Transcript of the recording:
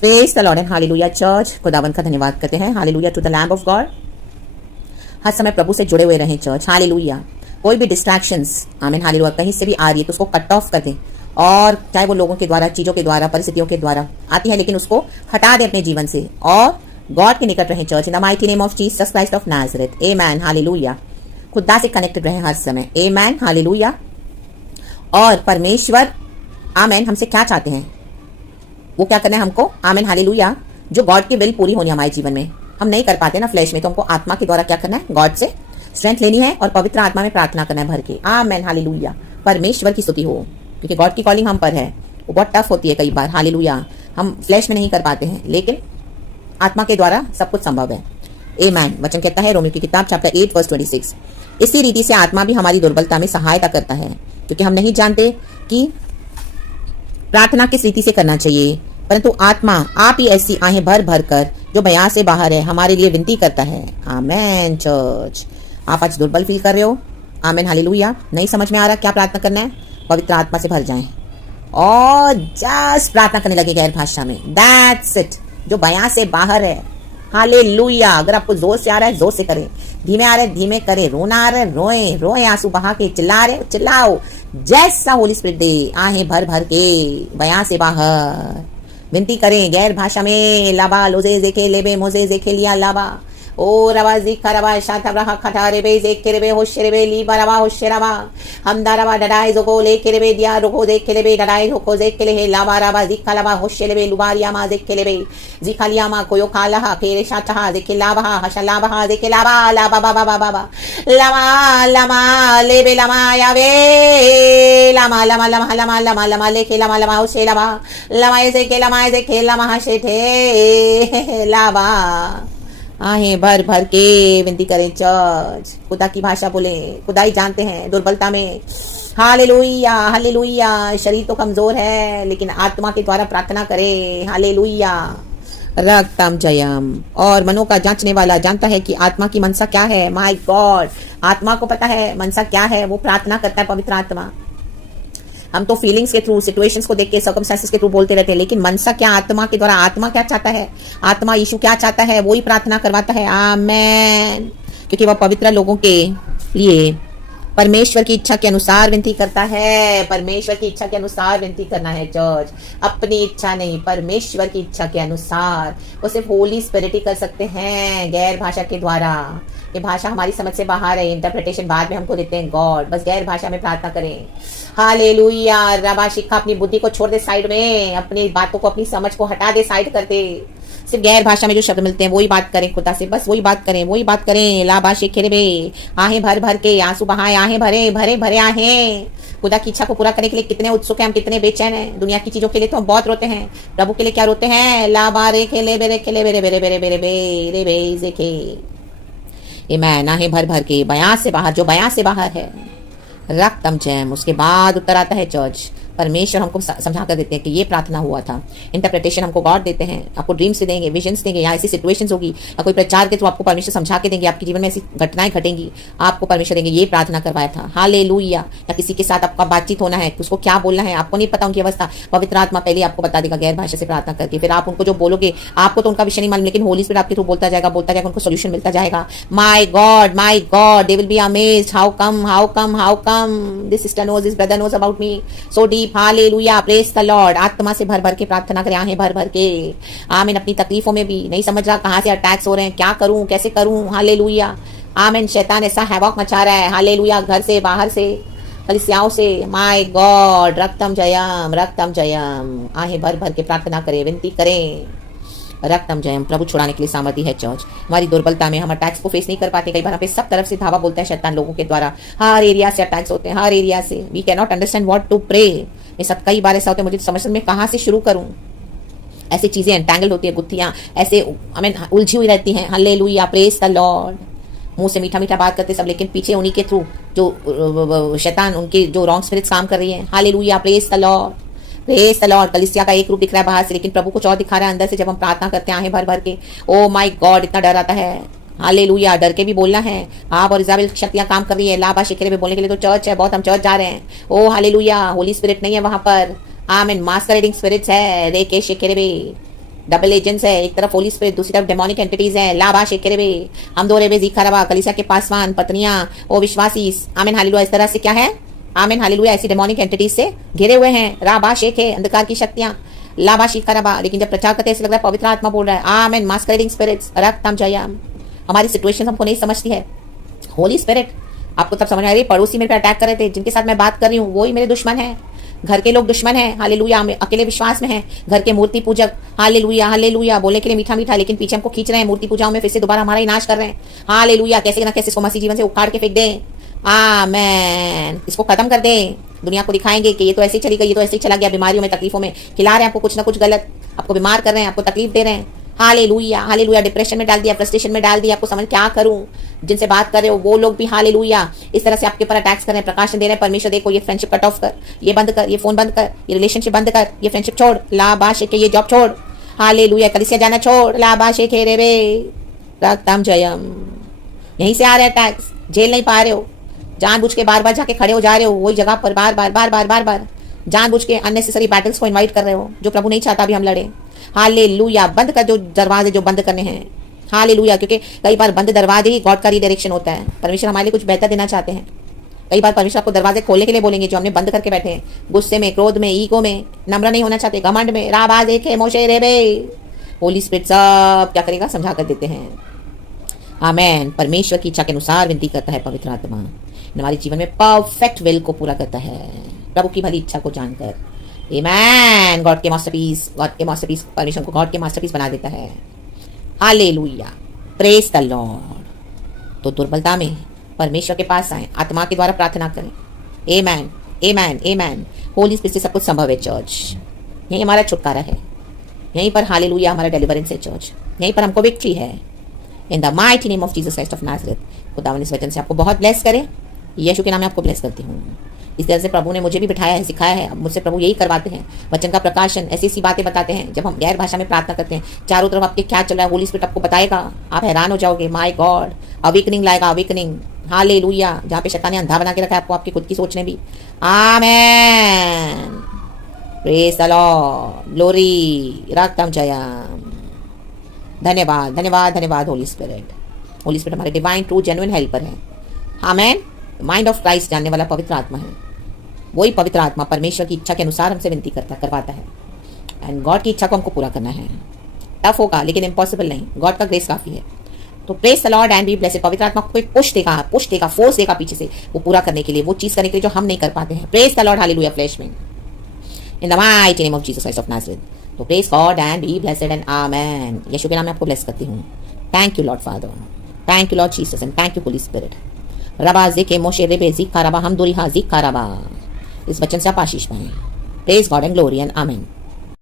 Praise the Lord and hallelujah church. खुदावन का धन्यवाद करते हैं। Hallelujah to the lamb of God. हर समय प्रभु से जुड़े हुए रहें चर्च। हालेलुया। कोई भी डिस्ट्रैक्शंस आमीन हालेलुया कहीं से भी आ रही है तो उसको कट ऑफ कर दें, और चाहे वो लोगों के द्वारा, चीजों के द्वारा, परिस्थितियों के द्वारा आती है, लेकिन उसको हटा दें अपने जीवन से और गॉड के निकट रहें church. In the mighty name of Jesus Christ of Nazareth. Amen hallelujah. खुदा से कनेक्टेड रहें हर समय। Amen hallelujah. और परमेश्वर आमेन हमसे क्या चाहते हैं, वो क्या करना है हमको। आमीन हालेलुया। जो गॉड की विल पूरी होनी हमारे जीवन में, हम नहीं कर पाते ना फ्लैश में, तो हमको आत्मा के द्वारा क्या करना है, गॉड से स्ट्रेंथ लेनी है और पवित्र आत्मा में प्रार्थना करना है भर के। आमीन हालेलुया। परमेश्वर की स्तुति हो, क्योंकि गॉड की कॉलिंग हम पर है, वो बहुत टफ होती है कई बार। हालेलुया। हम फ्लैश में नहीं कर पाते हैं, लेकिन आत्मा के द्वारा सब कुछ संभव है। आमीन। वचन कहता है रोमियो की किताब चैप्टर 8 वर्स 26, इसी रीति से आत्मा भी हमारी दुर्बलता में सहायता करता है, क्योंकि हम नहीं जानते कि प्रार्थना किस रीति से करना चाहिए, परंतु आत्मा आप ही ऐसी आहें भर भर कर जो बयां से बाहर है हमारे लिए विनती करता है। आमेन चर्च। आप आज दुर्बल फील कर रहे हो, आमेन हालेलुया, नहीं समझ में आ रहा क्या प्रार्थना करना है, पवित्र आत्मा से भर जाएं और जस्ट प्रार्थना करने लगे गैर भाषा में। दैट्स इट, जो बयां से बाहर है। हालेलुया। अगर आपको जोर से आ रहा है जोर से करें, धीमे आ रहे धीमे करें, रोना आ रहा है रोए रोए, आंसू बहा के चिल्ला रहे चिल्लाओ, जैसा होली स्पिरिट दे, आहें भर भर के बयां से बाहर विनती करें गैर भाषा में। लाबा लोजे जेके लेबे मोजे जेके लिया लाबा ओ रवा जिका रवा शाता रहा खटा रे बे जेके रे बे होशे रे बे लीबा रवा होशे रवा हमदा रवा डडाई जोको लेके रे बे दिया रोको जेके रे बे डडाई रोको जेके ले लाबा रवा जिका लवा होशे रे बे लुबारिया मा जेके ले बे जिका लिया मा कोयो काला केरे शाता जेके लाबा हशा लाबा जेके लाबा लाबा बाबा बाबा लमा लमा लेबे लमा यावे लमा लमा लमा लमा लमा लमा लेके लमा लमा होशे लमा लमा जेके लमा हशे थे लाबा। आहें भर भर के विनती करें चर्च। खुदा की भाषा बोले, खुदा ही जानते हैं दुर्बलता में। Hallelujah hallelujah. शरीर तो कमजोर है, लेकिन आत्मा के द्वारा प्रार्थना करें। हालेलुया। रक्तम जयम। और मनों का जांचने वाला जानता है कि आत्मा की मनसा क्या है। माय गॉड, आत्मा को पता है मनसा क्या है, वो प्रार्थना करता है पवित्र आत्मा। हम तो फीलिंग्स के थ्रू, सिचुएशंस को देख के, सर्कमस्टेंसेस के थ्रू बोलते रहते हैं, लेकिन मनसा क्या, आत्मा के द्वारा आत्मा क्या चाहता है, आत्मा यीशु क्या चाहता है, वो ही प्रार्थना करवाता है। आमेन। क्योंकि वह पवित्र लोगों के लिए परमेश्वर की इच्छा के अनुसार विनती करता है। परमेश्वर की इच्छा के अनुसार विनती करना है चर्च, अपनी इच्छा नहीं, परमेश्वर की इच्छा के अनुसार। वो सिर्फ होली स्पिरिट ही कर सकते हैं गैर भाषा के द्वारा। ये भाषा हमारी समझ से बाहर है, इंटरप्रिटेशन बाद में हमको देते हैं गॉड। बस गैर भाषा में प्रार्थना करें। हालेलुया। रबा शिखा, अपनी बुद्धि को छोड़ दे साइड में, अपनी बातों को, अपनी समझ को हटा दे साइड कर दे। सिर्फ गैर भाषा में जो शब्द मिलते हैं वही बात करें खुदा से, बस वही बात करें, वही बात करें। लाबा शिखे रे, आहें भर भर के आंसू बहाए, आहें भरे भरे भरे आहें। खुदा की इच्छा को पूरा करने के लिए कितने उत्सुक हैं हम, कितने बेचैन हैं। दुनिया की चीजों के लिए तो हम बहुत रोते हैं, प्रभु के लिए क्या रोते हैं। लाबा रे खेले बेरे खेले बेरे बेरे बेरे बेरे बेरे बेरे खे। आमेन। आहें भर भर के बयां से बाहर, जो बयां से बाहर है। रक्तम जैम। उसके बाद उत्तर आता है चर्च। परमेश्वर हमको समझा कर देते हैं कि ये प्रार्थना हुआ था। इंटरप्रिटेशन हमको गॉड देते हैं, आपको ड्रीम्स देंगे, विजन्स देंगे, या ऐसी सिचुएशंस होगी, या कोई प्रचार के थ्रू आपको परमेश्वर समझा के देंगे, आपके जीवन में ऐसी घटनाएं घटेंगी, आपको परमेश्वर देंगे ये प्रार्थना करवाया था। हालेलुया। या किसी के साथ आपका बातचीत होना है, उसको क्या बोलना है, आपको नहीं पता उनकी अवस्था, पवित्र आत्मा पहले आपको बता देगा गैर भाषा से प्रार्थना करके। फिर आप उनको जो बोलोगे, आपको तो उनका विषय नहीं मालूम, लेकिन होली स्पिरिट आपके थ्रू बोलता जाएगा, उनको सोल्यूशन मिलता जाएगा। My God they will be amazed, how come this sister knows, this brother knows about me so deep. Hallelujah. Praise the Lord. आत्मा से भर भर के प्रार्थना करें, आहें भर भर के। आमीन। अपनी तकलीफों में भी नहीं समझ रहा कहां से अटैक्स हो रहे हैं, क्या करूं, कैसे करूं। हालेलुया। आमीन। शैतान ऐसा हैवॉक मचा रहा है। हालेलुया। घर से, बाहर से, कलीसियाओं से। My God. रक्तम जयम, रक्तम जयम। आहें भर भर के प्रार्थना करें, विनती करें। रक्तम जयम। प्रभु छुड़ाने के लिए सामर्थ्य है चर्च। हमारी दुर्बलता में हम अटैक्स को फेस नहीं कर पाते, कई बार पे सब तरफ से धावा बोलता है शैतान लोगों के द्वारा, हर एरिया से अटैक्स होते हैं, हर एरिया से। We can not understand what to pray. ये सब कई बार ऐसा होता है, मुझे समझ में कहाँ से शुरू करूं। ऐसी चीजें एंटैंगल्ड होती है, गुत्थियां ऐसे उलझी हुई रहती हैं। हालेलुया। Praise the Lord. मुंह से मीठा मीठा बात करते सब, लेकिन पीछे उन्हीं के थ्रू जो शैतान, उनके जो रॉन्ग स्पिरिट्स काम कर रही है। Hallelujah. Praise the Lord. Praise the Lord. कलीसिया का एक रूप दिख रहा है बाहर से, लेकिन प्रभु कुछ और दिखा रहा है अंदर से। जब हम प्रार्थना करते हैं आहें भर भर के, ओ माय गॉड, इतना डर आता है। हालेलुया। डर के भी बोलना है। आप और इजाबेल शक्तियां काम कर रही है। लाबा शिखरे में बोलने के लिए तो चर्च है, बहुत हम चर्च जा रहे हैं। ओ हालेलुया। होली स्पिरिट नहीं है वहां पर। आमीन। मास्करेडिंग स्पिरिट्स है। रे के शिखरे में डबल एजेंट्स है, एक तरफ होली स्पिरिट, दूसरी तरफ डेमोनिक एंटिटीज है। लाभा शेकेरेबे, हम दो रेबे जीखाराबा, कलीसिया के पासवान, पत्नियां, ओ विश्वासी, आमीन हालेलुया। इस तरह से क्या है, आमीन हालेलुया, ऐसी डेमोनिक एंटिटीज से घिरे हुए हैं। राबा शेख है, अंधकार की शक्तियां, लाभा शिखाराबा। लेकिन जब प्रचार करते ऐसे लग रहा है पवित्र आत्मा बोल रहा है, आमीन, मास्करेडिंग स्पिरिट्स, रक्तम जयम। हमारी सिचुएशन हमको नहीं समझती है। होली स्पिरिट आपको तब समझ में आ रही है, पड़ोसी मेरे पे अटैक कर रहे थे, जिनके साथ मैं बात कर रही हूँ वो ही मेरे दुश्मन है। घर के लोग दुश्मन है, हालेलुया, हम अकेले विश्वास में हैं। घर के मूर्ति पूजक, हालेलुया हालेलुया, बोलने के लिए मीठा मीठा, लेकिन पीछे हमको खींच रहे हैं मूर्ति पूजाओं में, फिर से दोबारा हमारा ही नाश कर रहे हैं। हालेलुया, कैसे ना कैसे इसको मसीह जीवन से उखाड़ के फेंक दें। आमेन, इसको खत्म कर दें। दुनिया को दिखाएंगे कि ये तो ऐसे ही चली गई, ये तो ऐसे ही चला गया, बीमारियों में, तकलीफों में खिला रहे हैं आपको कुछ ना कुछ गलत, आपको बीमार कर रहे हैं, आपको तकलीफ दे रहे हैं। हालेलुया हालेलुया, डिप्रेशन में डाल दिया, फ्रस्ट्रेशन में डाल दिया, आपको समझ क्या करूं। जिनसे बात कर रहे हो वो लोग भी हालेलुया इस तरह से आपके ऊपर अटैक्स कर रहे हैं, प्रकाशन दे रहे हैं। परमेश्वर देखो, ये फ्रेंडशिप कट ऑफ कर, ये बंद कर, ये फोन बंद कर, ये रिलेशनशिप बंद कर, ये फ्रेंडशिप छोड़, लाबाश के ये जॉब छोड़, हालेलुया, कलीसिया जाना छोड़, लाबाश के रे बे, रक्तम जयम। यहीं से आ रहे अटैक्स, झेल नहीं पा रहे हो, जानबूझ के बार बार जाके खड़े हो जा रहे हो वही जगह पर, बार बार बार बार बार बार जानबूझ के अननेसेसरी बैटल्स को इनवाइट कर रहे हो, जो प्रभु नहीं चाहता भी हम लड़े। हालेलुया, बंद कर जो दरवाजे जो बंद करने हैं। हालेलुया, क्योंकि कई बार बंद दरवाजे ही गॉड का रीडायरेक्शन होता है। परमेश्वर हमारे लिए कुछ बेहतर देना चाहते हैं। कई बार परमेश्वर आपको दरवाजे खोलने के लिए बोलेंगे जो हमने बंद करके बैठे हैं, गुस्से में, क्रोध में, ईगो में, नम्र नहीं होना चाहते, घमंड में, राबाज एक है मोशे रेबे। होली स्पिरिट सब क्या करेगा, समझा कर देते हैं। आमेन, परमेश्वर की इच्छा के अनुसार विनती करता है पवित्र आत्मा, हमारे जीवन में परफेक्ट विल को पूरा करता है, प्रभु की भली इच्छा को जानकर। आमेन, गॉड के मास्टरपीस, गॉड के मास्टरपीस, परमेश्वर को गॉड के मास्टरपीस बना देता है। Hallelujah, praise the Lord. तो दुर्बलता में परमेश्वर के पास आए, आत्मा के द्वारा प्रार्थना करें। आमेन आमेन आमेन, होली स्पिरिट से सब कुछ संभव है चर्च। यही हमारा छुटकारा है, यहीं पर हालेलुया हमारा डिलीवरेंस है चर्च, यहीं पर हमको विक्ट्री है। इन the mighty name of Jesus Christ of Nazareth. खुदावन इस वचन से आपको बहुत ब्लेस करे, यीशु के नाम में आपको ब्लेस करती हूँ। इस तरह से प्रभु ने मुझे भी बिठाया है, सिखाया है, अब मुझसे प्रभु यही करवाते हैं, वचन का प्रकाशन, ऐसी ऐसी बातें बताते हैं। जब हम गैर भाषा में प्रार्थना करते हैं, चारों तरफ आपके क्या चल रहा है, होली स्पिरिट आपको बताएगा, आप हैरान हो जाओगे। माय गॉड, अवेकनिंग लाएगा, अवेकनिंग। हालेलुया, जहाँ पे शैतान ने अंधा बना के रखा है आपको, आपकी खुद की सोचने भी। आमेन, praise the Lord, glory, रक्तम Jayam. धन्यवाद धन्यवाद धन्यवाद होली स्पिरिट। होली स्पिरिट हमारे डिवाइन ट्रू जेन्युइन हेल्पर है। आमेन, माइंड ऑफ क्राइस्ट जानने वाला पवित्र आत्मा है। वही पवित्र आत्मा परमेश्वर की इच्छा के अनुसार हमसे विनती करवाता है। एंड गॉड की इच्छा को हमको पूरा करना है। टफ होगा लेकिन इम्पॉसिबल नहीं, गॉड का ग्रेस काफी है। तो praise the Lord and be blessed. पवित्र आत्मा को एक पुश देगा, फोर्स देगा पीछे से वो पूरा करने के लिए, वो चीज करने के लिए जो हम नहीं कर पाते हैं। Praise the Lord, hallelujah, flesh में, in the mighty name of Jesus Christ of Nazareth. तो praise God and be blessed and amen. यीशु के नाम में आपको ब्लेस करती हूँ। Thank you Lord father, thank you Lord Jesus and thank you Holy Spirit. रबा ज़िके मोशे रेबे ज़िका रबा हम दुरी हा ज़िका रबा। इस वचन से आप आशीष पाएं। Praise God and glory and आमीन।